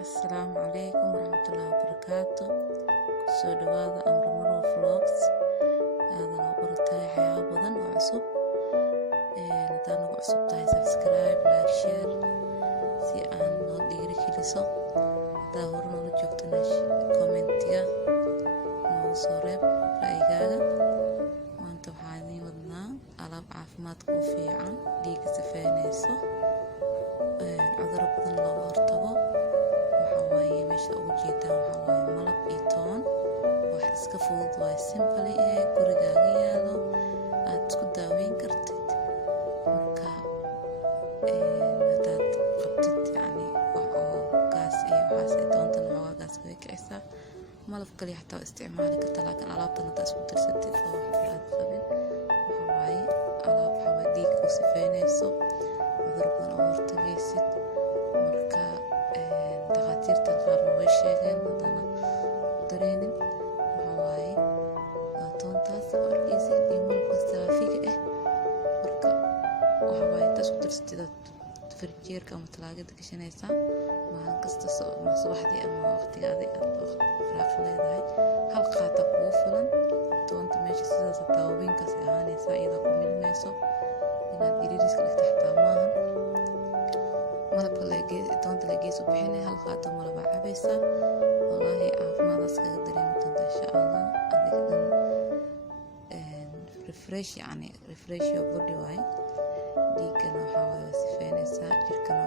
Asalaamu calaykum waraxmatullaahi wabarakaatu. Kusoo dhawaada Amri Marwa Vlogs. Aada loo baratahay waxyaabo badan oo cusub. Hadaa nagu cusub tahay subscribe, like, share si aan noo dhiirigeliso. Hadaa hore noola joogtana commentiga noogu soo reeb ra'yigaaga. Maanta waxaan idiin wadnaa alaab caafimaadka u fiican, dhiigga sifeynayso, cudurro badan looga hortago. meesha ugu jeedaan waxaa waaye malab iyo toon. wax iska fudud waaye, simple gurigaaga yaalo, aad isku daaweyn kartid. marka hadaad qabtid wax oo gaas iyo waxaas ay toontan waxoogaa gaas way kicisaa. malab kaliya xataa waa isticmaali kartaa, laakiin alaabtan haddaa isku darsatid oo wax aad qabin waxaa waaye alaab waxaa dhiig u sifeynayso, cudurro badan oo hortagaysid. marka dhakhaatiirta qaarna way sheegeen haddana dareenin waxaa waaye toontaas arkaysid iyo malabka saafiga marka waxaa waaye intaa isku darsatid farjeerka ama talaagada gashanaysaa maalin kasta subaxdii ama waqtigaadi aad firaaq leedahay. hal qaata kugu filan. toonta meesha sidaas hataa haweenkaas ahaanaysaa iyadaa ku milmayso, inaad giriiriska dhigta xataa maahan. malabka toonta la geeso bixinay, hal qaata malaba cabaysaa. wallaahi caafimaadaas kaga dareemi doonta insha allah. adiga dhan refresh your body waaye. dhiigana waxaa waaye waa sifeynaysaa, jirkana